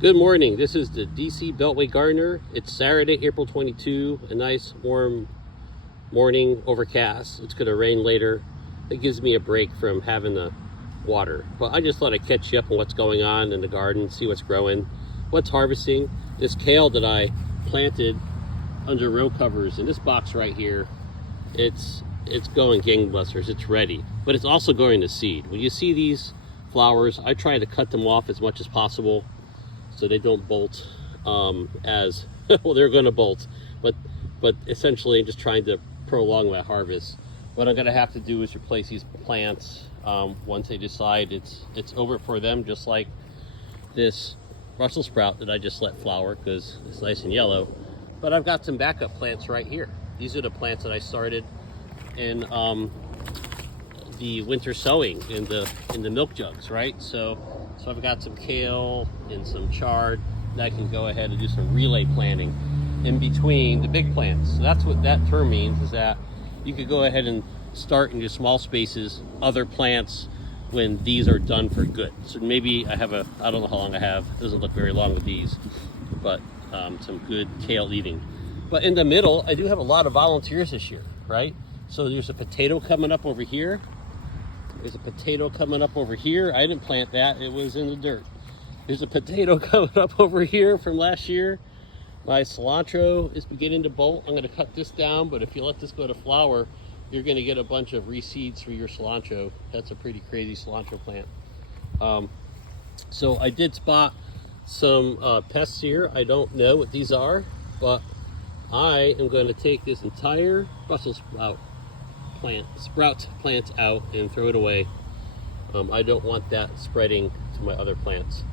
Good morning. This is the DC Beltway Gardener. It's Saturday, April 22. A nice warm morning, overcast. It's going to rain later. It gives me a break from having the water. But I just thought I'd catch you up on what's going on in the garden, see what's growing, what's harvesting. This kale that I planted under row covers in this box right here, it's going gangbusters. It's ready, but it's also going to seed. When you see these flowers, I try to cut them off as much as possible so they don't bolt as well. They're going to bolt, but essentially I'm just trying to prolong my harvest. What I'm going to have to do is replace these plants once they decide it's over for them, just like this Brussels sprout that I just let flower because it's nice and yellow. But I've got some backup plants right here. These are the plants that I started in the winter sowing in the milk jugs, right? So I've got some kale and some chard that I can go ahead and do some relay planting in between the big plants. So that's what that term means, is that you could go ahead and start in your small spaces other plants when these are done for good. So maybe I don't know how long I have. It doesn't look very long with these, but some good kale eating. But in the middle, I do have a lot of volunteers this year, right? So there's a potato coming up over here. There's a potato coming up over here. I didn't plant that, it was in the dirt. There's a potato coming up over here from last year. My cilantro is beginning to bolt. I'm gonna cut this down, but if you let this go to flower, you're gonna get a bunch of reseeds for your cilantro. That's a pretty crazy cilantro plant. So I did spot some pests here. I don't know what these are, but I am gonna take this entire Brussels sprout plant out and throw it away. I don't want that spreading to my other plants.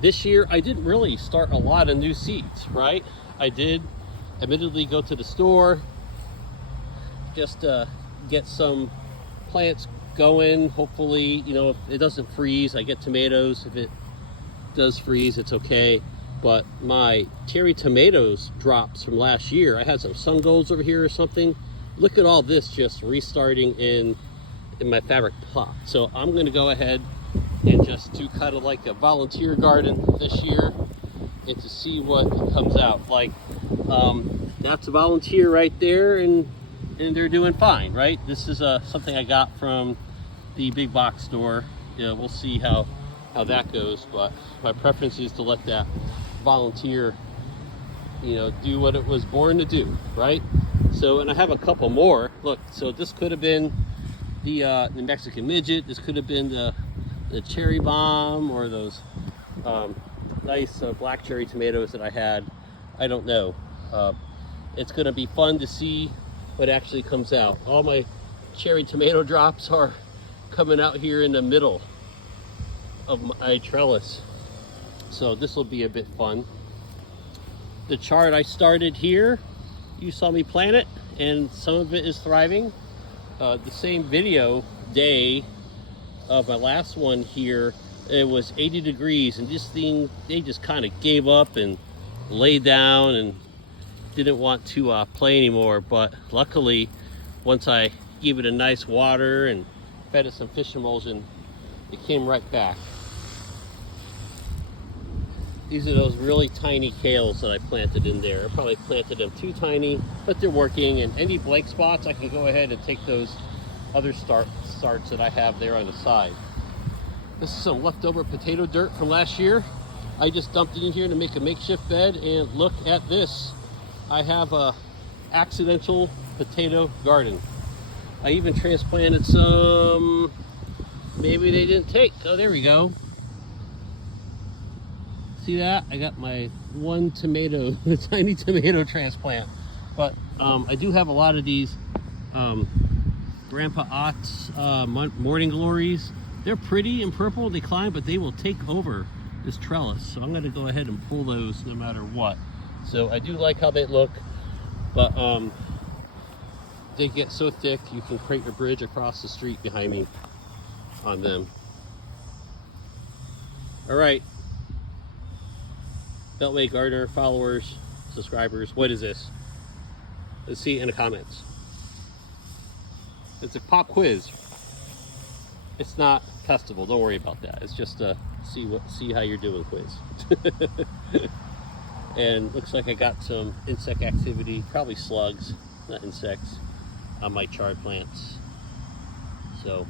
This year I didn't really start a lot of new seeds, right? I did admittedly go to the store just to get some plants going. Hopefully, if it doesn't freeze, I get tomatoes. If it does freeze, it's okay. But my cherry tomatoes drops from last year, I had some sun golds over here or something. Look at all this just restarting in my fabric pot. So I'm going to go ahead and just do kind of like a volunteer garden this year and to see what comes out. Like that's a volunteer right there, and they're doing fine, right? This is something I got from the big box store. We'll see how that goes, but my preference is to let that volunteer do what it was born to do, right? So, and I have a couple more. Look, so this could have been the Mexican midget. This could have been the cherry bomb, or those nice black cherry tomatoes that I had. I don't know. It's going to be fun to see what actually comes out. All my cherry tomato drops are coming out here in the middle of my trellis. So this will be a bit fun. The chard I started here, you saw me plant it, and some of it is thriving. The same video day of my last one here, it was 80 degrees, and this thing, they just kind of gave up and laid down and didn't want to play anymore. But luckily, once I gave it a nice water and fed it some fish emulsion, it came right back. These are those really tiny kales that I planted in there. I probably planted them too tiny, but they're working. And any blank spots, I can go ahead and take those other starts that I have there on the side. This is some leftover potato dirt from last year. I just dumped it in here to make a makeshift bed, and look at this. I have a accidental potato garden. I even transplanted some, maybe they didn't take. Oh, there we go. See that? I got my one tomato, the tiny tomato transplant. But I do have a lot of these Grandpa Ott's morning glories. They're pretty and purple, they climb, but they will take over this trellis. So I'm gonna go ahead and pull those no matter what. So I do like how they look, but they get so thick you can create a bridge across the street behind me on them. All right. Beltway Gardener followers, subscribers, what is this? Let's see in the comments. It's a pop quiz. It's not testable. Don't worry about that. It's just a see how you're doing quiz. And looks like I got some insect activity, probably slugs, not insects, on my chard plants. So,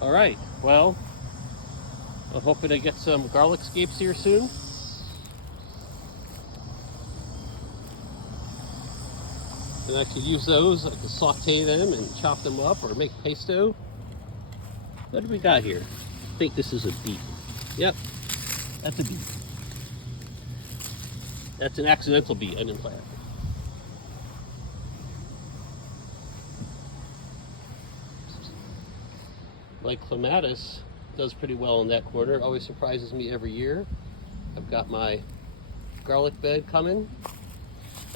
all right. Well, I'm hoping to get some garlic scapes here soon. And I could use those. I could saute them and chop them up or make pesto. What do we got here? I think this is a beet. Yep, that's a beet. That's an accidental beet. I didn't plant it. My clematis does pretty well in that quarter. It always surprises me every year. I've got my garlic bed coming.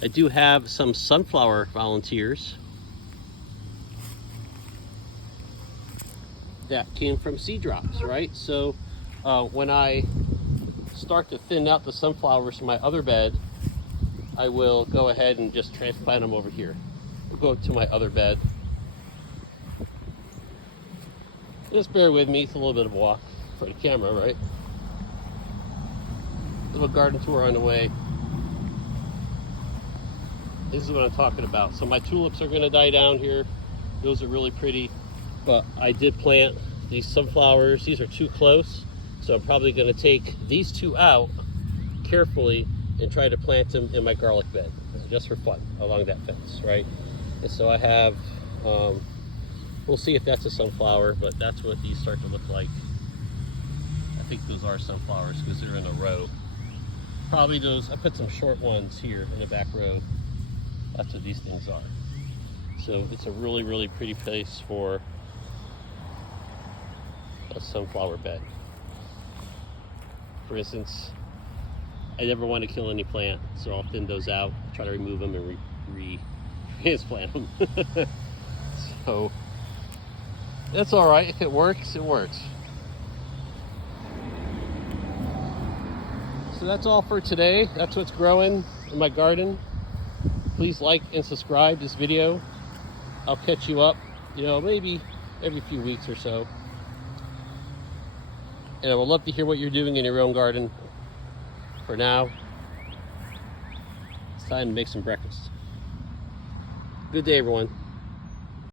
I do have some sunflower volunteers that came from seed drops, right? So when I start to thin out the sunflowers from my other bed, I will go ahead and just transplant them over here. We'll go to my other bed. Just bear with me, it's a little bit of a walk for the camera, right? Little garden tour on the way. This is what I'm talking about. So my tulips are gonna die down here. Those are really pretty, but I did plant these sunflowers. These are too close, so I'm probably gonna take these two out carefully and try to plant them in my garlic bed, just for fun, along that fence, right? And so I have, we'll see if that's a sunflower, but that's what these start to look like. I think those are sunflowers because they're in a row. Probably those, I put some short ones here in the back row. That's what these things are. So it's a really, really pretty place for a sunflower bed. For instance, I never want to kill any plant, so I'll thin those out, try to remove them and transplant them. So that's all right. If it works, it works. So that's all for today. That's what's growing in my garden. Please like and subscribe this video. I'll catch you up, maybe every few weeks or so. And I would love to hear what you're doing in your own garden. For now, it's time to make some breakfast. Good day, everyone.